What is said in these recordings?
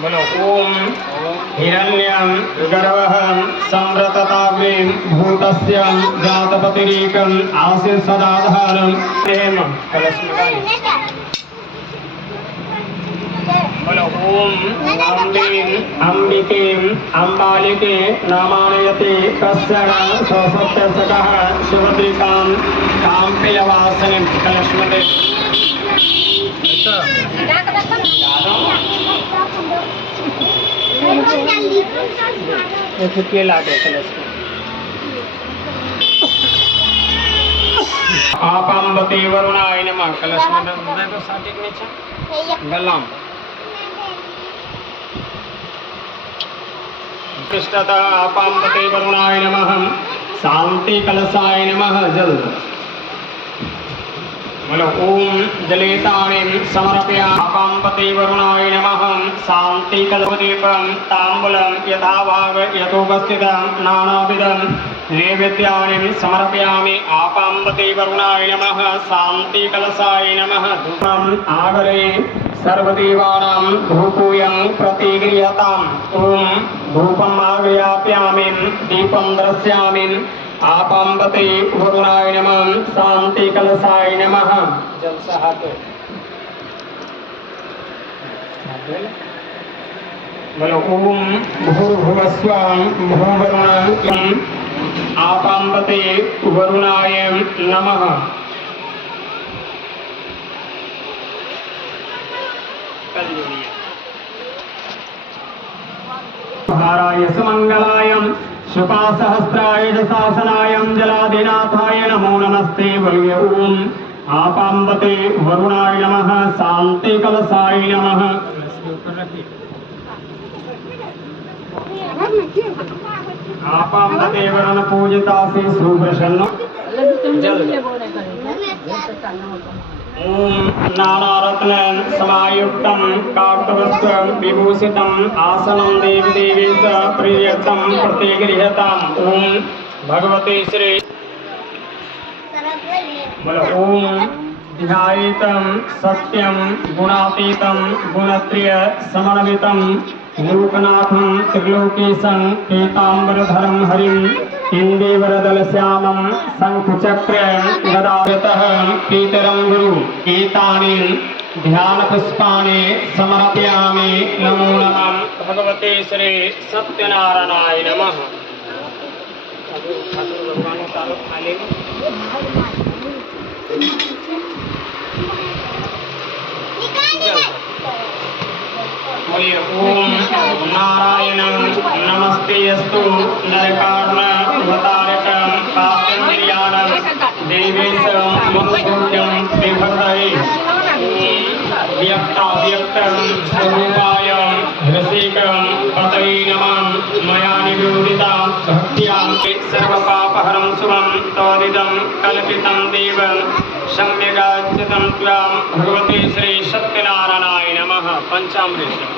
बोलो ओम हिरण्यं गर्भः संवृतताग्निं भूतस्य जातपतिरेकम् आसीत् सदाधारं प्रेम बोलो ओम अम्बीं अम्बिकें अम्बालिके नामानयते कस्यण ससत्यसकः शिवद्रिकां काम्पिलवासनिं कलश्मते के लागे कलश आपाम्बते वरुणाय नमः कलश में देखो साटिक नीचे गलाम पृष्ठतः आपाम्बते वरुणाय नमः शांति कलशाय नमः जल बोलो ओम जलेताणिं समर्पयामि आपाम्बते वरुणाय नमः शांति कलशदीपं ताम्बूलं यथाभाग यथोपस्थितं नानाविधं नैवेद्यानि समर्पयामि आपाम्बते वरुणाय नमः शांति कलशाय नमः धूपम् आगरे सर्वदेवानां धूपोऽयं प्रतिगृह्यताम् ओम धूपम् आग्रापयामि दीपं दर्शयामि आपाम्बते वरुणाय नमः शांति कलशाय नमः जल सहाते बोलो ओम भूर्भुवस्वं भूवरुणं आपाम्बते वरुणाय नमः हाराय सुमंगलाय शुपासहस्राय शासनाय जलाधिनाथाय नमो नमस्ते बोलिए ओम आपाम्बते वरुणाय नमः शांति कलशाय नमः आपाम्बते वरुण पूजिता से सुप्रसन्न ओम नानारत्न समायुक्तं काकवस्त्रं विभूषितं आसनं देवी देवीश प्रियतं प्रतिगृह्यताम् ओम भगवते श्री बोलो ओम ध्यायितं सत्यं गुणातीतं गुणत्रय समन्वितं लोकनाथं त्रिलोकेशं पीताम्बरधरं हरिं इन्दीवरदलश्यामं शङ्खचक्रं गदायतः पीतरं गुरु एतानि ध्यानपुष्पाणि समर्पयामि नमो नमः भगवते श्री सत्यनारायणाय नमः बोलिए ओम नारायणं नमस्तेस्तु नरकार्णवतारकं पापन्द्रियाणं देवेशं मनुष्योऽयं विभर्तये व्यक्ताव्यक्तं स्वरूपाय रसिकं पतये नमः मया निवेदितां भक्त्यां सर्वपापहरं शुभं तदिदं कल्पितं देवं सम्यगाच्युतं त्वां भगवते श्री सत्यनारायणाय नमः पंचामृत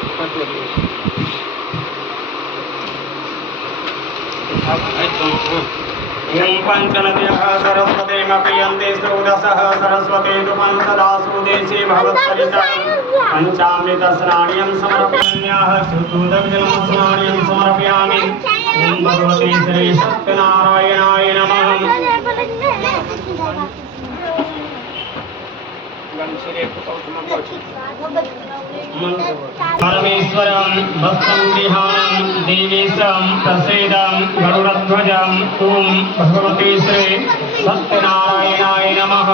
ओम पंचनद्यः सरस्वतीमपीयन्ते स्रोतसः सरस्वती दुमं सदा सुदेशे भवत्सरितं पंचामृतस्नानं समर्पयाम्यः शुद्धोदकजलं स्नानं समर्पयामि ओम भगवते श्री सत्यनारायणाय नमः परमेश्वरं वस्त्रं विहानं देवीशं प्रसीदं गरुडध्वजं ओम भगवते श्री सत्यनारायणाय नमः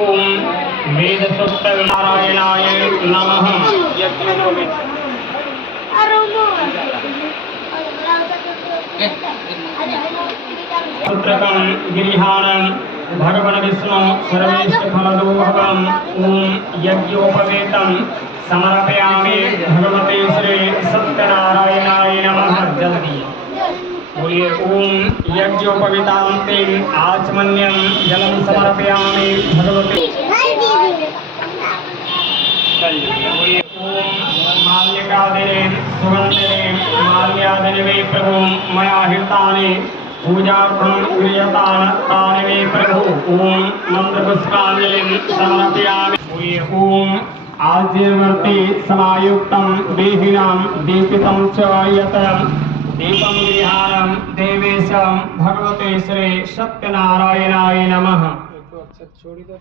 ओम वेदसूक्तनारायणाय नमः पुत्रकं गिरिहानं भगवान विष्णु सर्वेष्ट फलदो भवं ओम यज्ञोपवेतं समर्पयामि भगवते श्री सत्यनारायणाय नमः जल्दी बोलिए ओम यज्ञोपवीतान्ते आचमन्यं जलं समर्पयामि भगवते बोलिए ओम माल्यकादिने सुगन्धिने माल्यादिने प्रभु मया हितानि पूजार्थं क्रियतान् तानि मे प्रभु ओम मंत्रपुष्पांजलिं समर्पयामि। ओम आज्यवर्ति समायुक्तं देहिनां दीपितं च यत् दीपं गृहाणं देवेशं भगवते श्री सत्यनारायणाय नमः। छोड़ी दो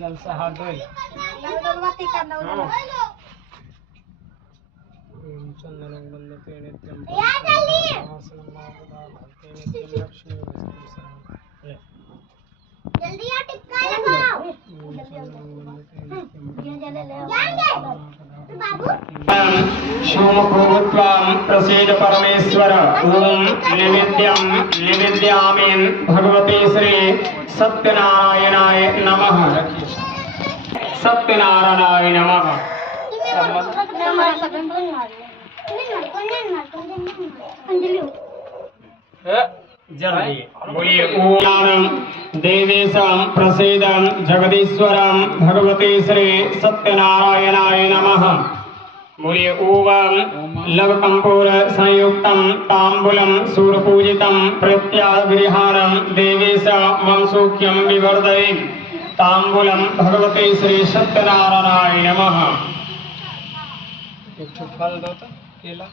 जल से हाथ धो चंदनं वंदते नित्यं जल्दी आ टिक्का लगाओ सोमभूत्वां प्रसीद परमेश्वर ओम निवेद्यं निवेद्यामि भगवते श्री सत्यनारायणाय नमः। सत्यनारायणाय नमः। जल्दी बोलिए ओम देवेशं प्रसीदं जगदीश्वरं भगवते श्री सत्यनारायणाय नमः। बोलिए ओम लवकंपूर संयुक्तं तांबूलं सूर्यपूजितं प्रत्यागृहाणं देवेश मम सौख्यं विवर्धये तांबूलं भगवते श्री सत्यनारायणाय नमः। फल दो तो केला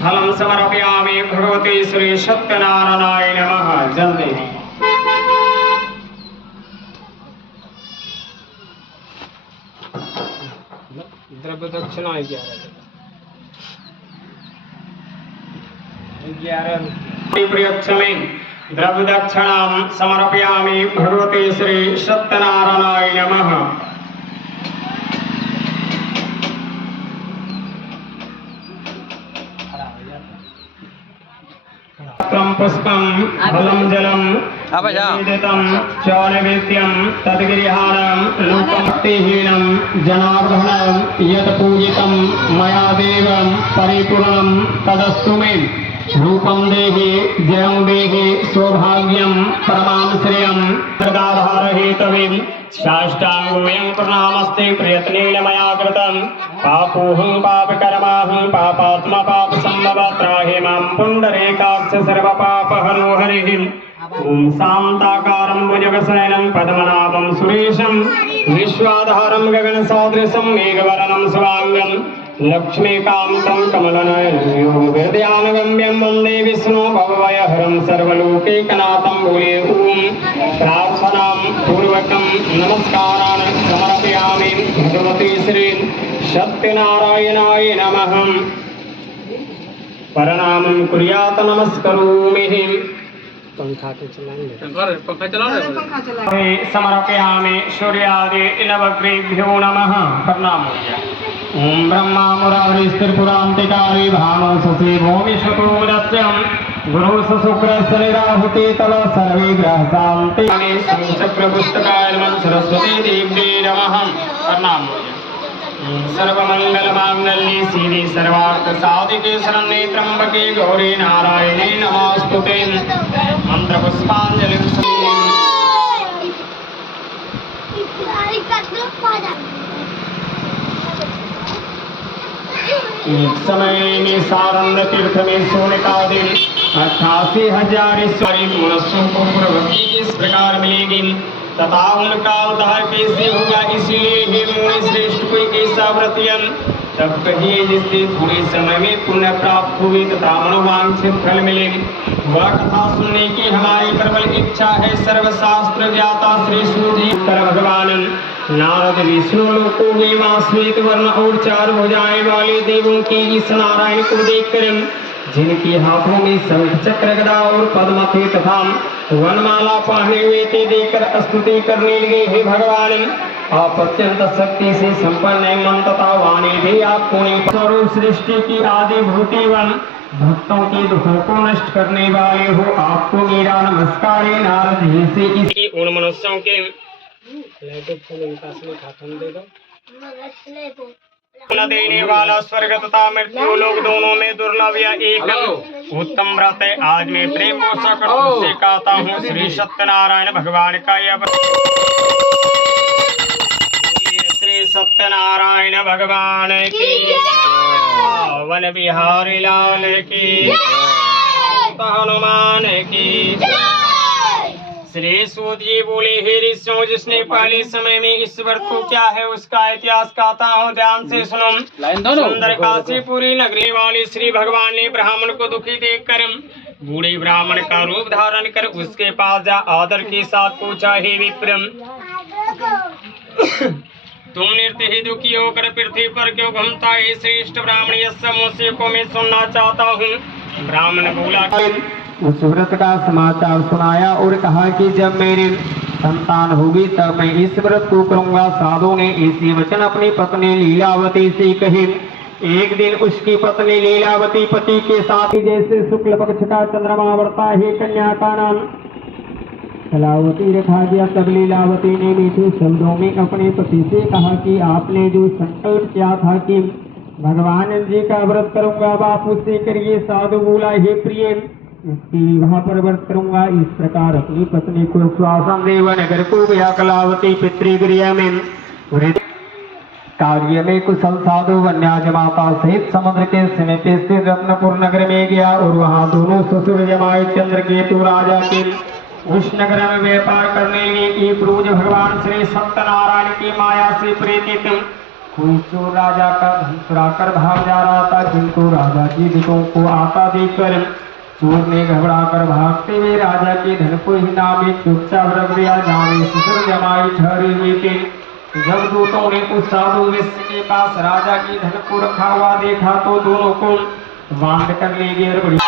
फलं समर्पयामि भगवते श्री सत्यनारायणाय नमः। जल्दी द्रव्य दक्षिणा 11 प्रियक्षमे द्रव्य दक्षिणां समर्पयामि भगवते श्री सत्यनारायणाय नमः। पुष्पं फलं जलं निवेदितं च नैवेद्यं तद्गृहाणं लोकभक्तिहीनं जनार्दनं यत् पूजितं मया देवं परिपूर्णं तदस्तु मे। रूपं देहि जयं देहि सौभाग्यं परमां श्रियं जगदाधारहेतवे साष्टांगोऽयं प्रणामस्ते प्रयत्नेन मया कृतं पापोऽहं पापकर्माहं पापात्मा पापसम्भवः त्राहि मां पुण्डरीकाक्ष सर्वपापहरो हरिः। ओम शान्ताकारं भुजगशयनं पद्मनाभं सुरेशं विश्वाधारं गगनसदृशं मेघवर्णं शुभांगं लक्ष्मीकान्तं कमलनयनं हृदयानुगम्यं वन्दे विष्णु भवभयहरं सर्वलोकैकनाथं। बोले ओम प्रार्थनां पूर्वकं नमस्कारान् समर्पयामि भगवते श्री सत्यनारायणाय नमः। प्रणामं कुर्यात् नमस्करोमि। पंखा तो चलाएंगे पंखा चला रहे समर्पयामि सूर्यादि नवग्रहेभ्यो नमः। प्रणाम ओम ब्रह्मा मुरारी स्त्रिपुरांतिकारी भानु शशि भूमि शतोदस्यं गुरु शुक्र शनिराहुति तल सर्वे ग्रह शांति चक्र पुस्तकाय नमः सरस्वती देवी नमः। प्रणाम सर्वमंगल मांगल्ये शिवे सर्वार्थ साधिके शरण्ये त्र्यंबके गौरी नारायणे नमोस्तुते। मंत्र पुष्पांजलिं एक समय निसारंद तीर्थ में सोनिकादि 88,000 ईश्वरी मनुष्यों को प्रवृत्ति किस प्रकार मिलेगी तथा उनका उद्धार कैसे होगा, इसलिए हे मुनि श्रेष्ठ कोई कैसा व्रतियन तब कहिए जिससे थोड़े समय में पुण्य प्राप्त हुए तथा मनोवांछित फल मिले। वह कथा सुनने की हमारी प्रबल इच्छा है। सर्वशास्त्र ज्ञाता श्री सूर्य भगवान नारद विष्णु लोकों में मां श्वेत वर्ण और 4 भुजाएं वाले देवों के इस नारायण को देखकर जिनके हाथों में शंख चक्र गदा और पद्म थे तथा वनमाला पहने हुए थे देखकर स्तुति करने लगे। हे भगवान आप अत्यंत शक्ति से संपन्न मन तथा वाणी भी आपको स्वरूप सृष्टि की आदि भूतिवन भक्तों के दुखों को नष्ट करने वाले हो। आपको मेरा नमस्कार है। नारद जी से इसकी उन मनुष्यों के दे दो न देने वाला स्वर्ग तथा मृत्यु लोक दोनों में दुर्लभ या एक उत्तम व्रत है। आज मैं प्रेम पोषक से कहता हूँ श्री सत्यनारायण भगवान का यह श्री सत्यनारायण भगवान की वन बिहारी लाल की माता हनुमान की। श्री सूत जी बोले, हे ऋषियों, जिसने पहले समय में इस व्रत को किया है उसका इतिहास कहता हूँ, ध्यान से सुनो। सुंदर काशीपुरी नगरी वाले श्री भगवान ने ब्राह्मण को दुखी देखकर बूढ़े ब्राह्मण का रूप धारण कर उसके पास जा आदर के साथ पूछा, हे विप्रम, तुम नृत्य ही दुखी होकर पृथ्वी पर क्यों घूमता है? श्रेष्ठ ब्राह्मण, यह समस्या को मैं सुनना चाहता हूँ। ब्राह्मण बोला, उस व्रत का समाचार सुनाया और कहा कि जब मेरी संतान होगी तब मैं इस व्रत को करूंगा। साधु ने इसी वचन अपनी पत्नी लीलावती से कहे। एक दिन उसकी पत्नी लीलावती पति के साथ जैसे शुक्ल पक्ष का चंद्रमा बढ़ता है, कन्या का नाम कलावती रखा गया। तब लीलावती ने मीठे शब्दों में अपने पति से कहा कि आपने जो संकल्प किया था कि भगवान जी का व्रत करूंगा, आप उससे करिए। साधु बोला, हे प्रिय, इसकी वहाँ पर व्रत करूंगा। इस प्रकार अपनी पत्नी को श्वासन देव नगर को गया। कलावती पितृगृह में कार्य में कुशल साधु वन्याज माता सहित समुद्र के समीप स्थित रत्नपुर नगर में गया और वहाँ दोनों ससुर जमाए चंद्रकेतु राजा के उस नगर में व्यापार करने लगे। एक रोज भगवान श्री सत्यनारायण की माया से प्रेरित कोई चोर राजा का धन चुराकर भाग जा रहा था, जिनको राजा की दूतों को आता देखकर चोर ने घबराकर भागते हुए राजा के धन को ही नाम चुपचाप रख दिया, जहाँ ससुर जमाई ठहरे हुए थे। जब दूतों ने उस साधु वैश्य के पास राजा की धन को रखा हुआ देखा तो दोनों को बांध कर ले गए।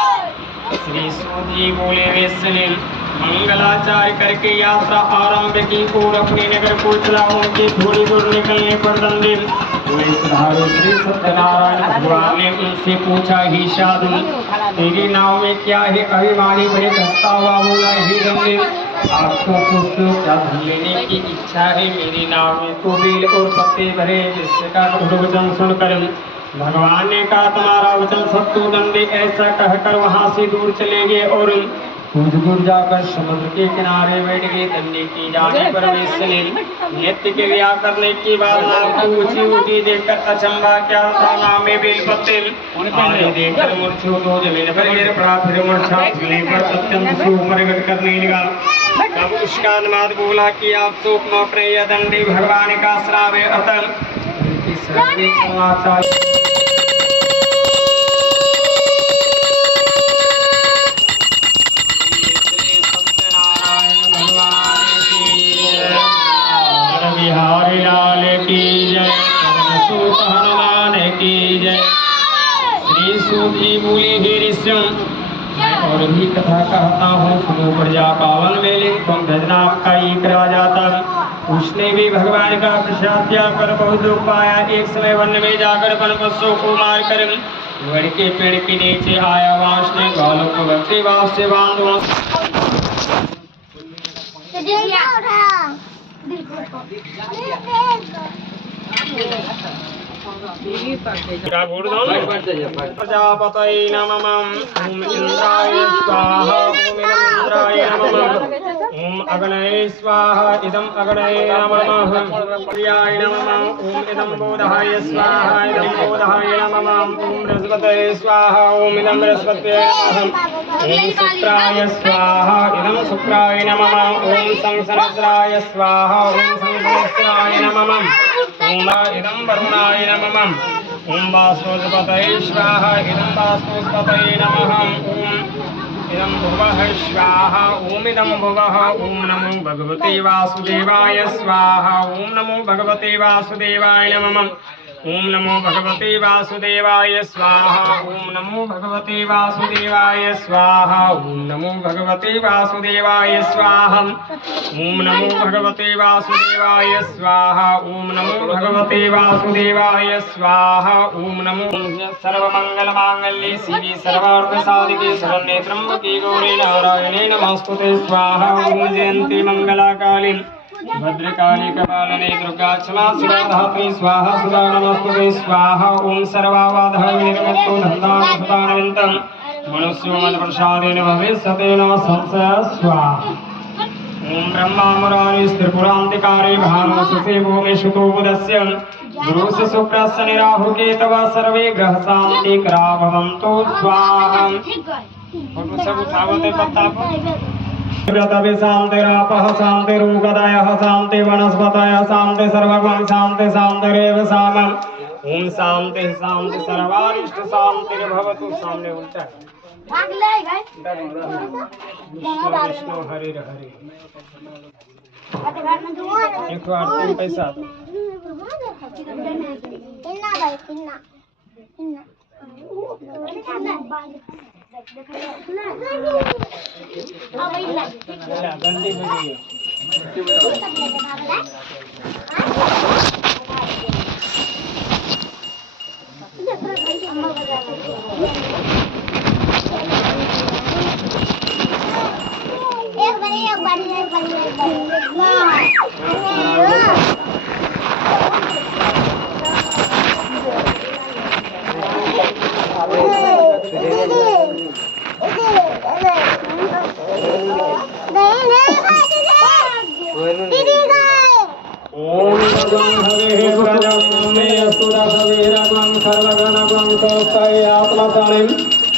श्री सूत जी बोले, वैश्य ने मंगलाचार्य करके यात्रा आरंभ की और अपने नगर को चला। उनके थोड़ी दूर निकलने पर दंडे श्री सत्यनारायण भगवान ने उनसे पूछा, ही साधु, तेरी नाव में क्या है? अभिमानी बड़े हंसता हुआ बोला, हे दंडे, आपको कुछ क्या धन लेने की इच्छा है? मेरी नाव में तो बेल और पत्ते भरे। जिसका वचन सुनकर भगवान ने कहा, तुम्हारा वचन सत्य। दंडे ऐसा कहकर वहां से दूर चले गए और कुछ दूर जाकर समुद्र के किनारे बैठ गए। दंडे की जाने पर वैश्य ने नृत्य क्रिया करने के बाद नाव को ऊंची ऊंची देखकर अचंभा क्या था। नाव में बेल पत्ते देखकर मूर्छित हो जमीन पर गिर पड़ा। फिर मूर्छा लेकर अत्यंत शोक प्रकट करने लगा। तब उसका अनुवाद बोला कि आप शोक में प्रिय दंडे, भगवान का श्राप है, अतः चलना चाहिए। बिहारी लाल की जय, सूत हनुमान की जय। श्री सूत जी बोले, हे ऋषियों, मैं और भी कथा कहता हूँ, सुनो। प्रजा पावन वेले तुम नाम का एक राजा था। उसने भी भगवान का प्रसाद त्याग कर बहुत दुख पाया। एक समय वन में जाकर वन पशुओं को मार कर वड़ के पेड़ के नीचे आया। वहाँ उसने ग्वालों को भक्ति भाव से बांधा। प्रजापतये नमः। ओम इंद्राय स्वाहा। ओम इंद्राय नमः। ओम अग्नये स्वाहा। इदम अग्नये नमः। प्रियाय नमः। ओम इदम बोधाय स्वाहा। इदम बोधाय नमः। ओम बृहस्पतये स्वाहा। ओम इदम बृहस्पतये नमः। ओम शुक्राय स्वाहा। इदम शुक्राय नमः। ओम संसहस्राय स्वाहा। ओम संसहस्राय नमः। ओम इदम वरुणाय नमः। ओम वासुदेवपतये स्वाहा। इदं वासुदेवपतये नमः। ओम इदं भुवः स्वाहा। ओम इदं भुवः। ओम नमो भगवते वासुदेवाय स्वाहा। ओम नमो भगवते वासुदेवाय नमः। ओम नमो भगवते वासुदेवाय स्वाहा। ओम नमो भगवते वासुदेवाय स्वाहा। ओम नमो भगवते वासुदेवाय स्वाहा। ओम नमो भगवते वासुदेवाय स्वाहा। ओम नमो भगवते वासुदेवाय स्वाहा। ओम नमो सर्वमंगल मांगल्ये शिवे सर्वार्थ साधिके शरण्ये त्र्यंबके गौरी नारायणे नमोस्तुते स्वाहा। ओम जयंती मंगला काली भद्रकाली कपालने दुर्गा क्षमा शिवा धात्री स्वाहा। सुधा नमस्ते स्वाहा। ओम सर्वावाधः निर्मुक्तो धन्दान सुदानवन्तं मनुष्यो मदप्रसादेन भविष्यते नमः संशय स्वाहा। ओम ब्रह्मा मुरारी त्रिपुरान्तिकारे भानु सुसे भूमि सुतो बुधस्य गुरुस्य शुक्रस्य निराहुकेतवः सर्वे ग्रह शान्तिकरा भवन्तु स्वाहा। फोटो सब उठावते पत्ता पर व्रतवे शान्तिरापः शान्तिरुगदयः शान्ति वनस्पतयः शान्ति सर्वगुण शान्ति शान्तिरेव सामम् ओम शान्ति शान्ति सर्वारिष्ट शान्तिर्भवतु। सामने उल्टा विष्णु हरे हरे 108 पैसा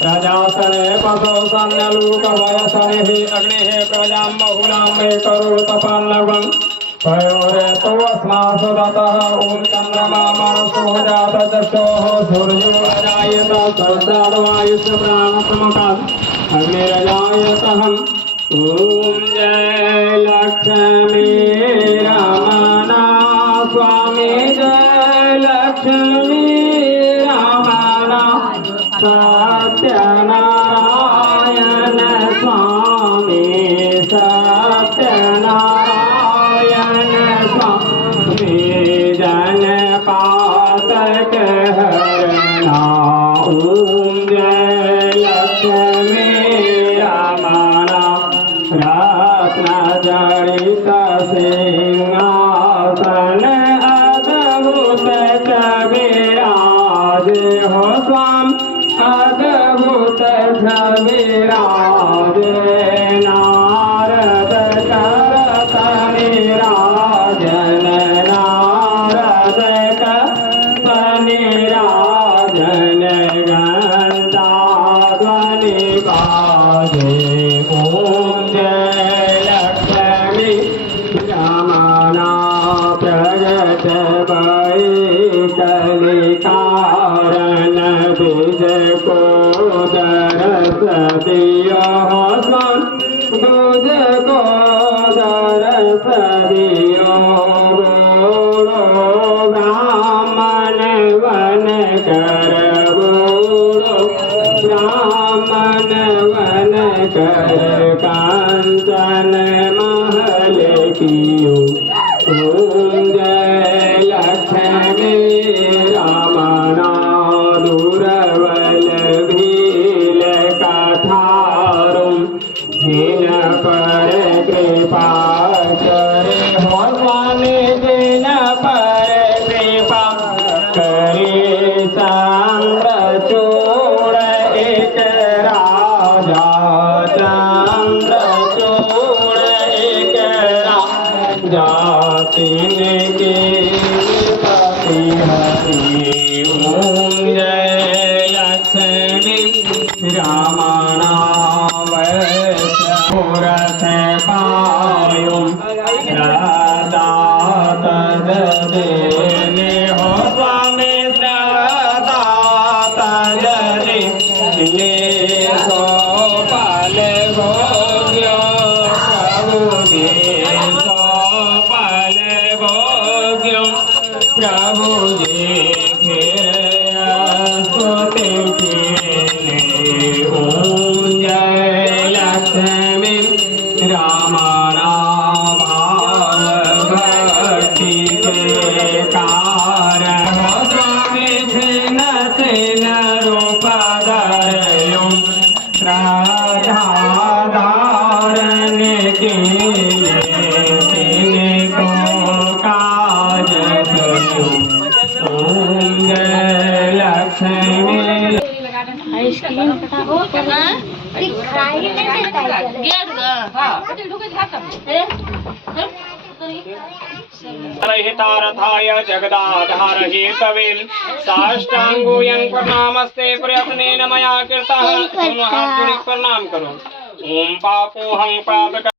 राजासने पशो सन्नलोक वयसने हि अग्निः प्रजां बहुलां मे करोतपन्नवं पयोरे तो अस्मासु दतः ॐ चन्द्रमा मनसो जातचक्षोः सूर्यो अजायत सर्वदावायुष्य प्राणसमकात् अग्निरजायतहम् ॐ जय लक्ष्मी रमणा स्वामी जय लक्ष्मी रमणा सत्यनारायण स्वामी सत्यनारायण स्वामी जनपातक हरणा ॐ जय लक्ष्मी रमणा रत्नजडित सिंहासन अद्भुत कविराज हो स्वाम अद्भुत छविराज नारद करत निराजन नारद करत निराजन गंधा ध्वनि बाजे ओम जय लक्ष्मी रमणा प्रगट भई कलिकारण बीज को दरस दियो दूध को दरस दियो बोलो ब्राह्मण वन कर बोलो ब्राह्मण वन कर कांचन महल कियो ओम जय लक्ष्मी रमणा दूरवल भील कठारुम जिन पर कृपा करे हो स्वामी जिन पर कृपा करे चंद्रचूड़ एक राजा चंद्रचूड़ एक राजा तिनके पति हरि ओम जय लक्ष्मी रमणा वैश्यमुरथ पायुं श्रदात देने हो स्वामी श्रदात देने सो पाल भोग्यो प्रभु जी सो पाल भोग्यो प्रभु जी स्तुति ओम जय लक्ष्मी रमणा भक्ति के कारण स्वामी छिन छिन रूप धरयो श्रद्धाधारण के को काज करो ओम जय लक्ष्मी आइसक्रीम हो दिखाई नहीं देता है गेट हां ढुके हाथ हितारथाय जगदाधार हेतवे साष्टांगोऽयं प्रणामस्ते प्रयत्नेन मया कृतः। दोनों हाथ जोड़ के प्रणाम करो। ओम पापोऽहं पापक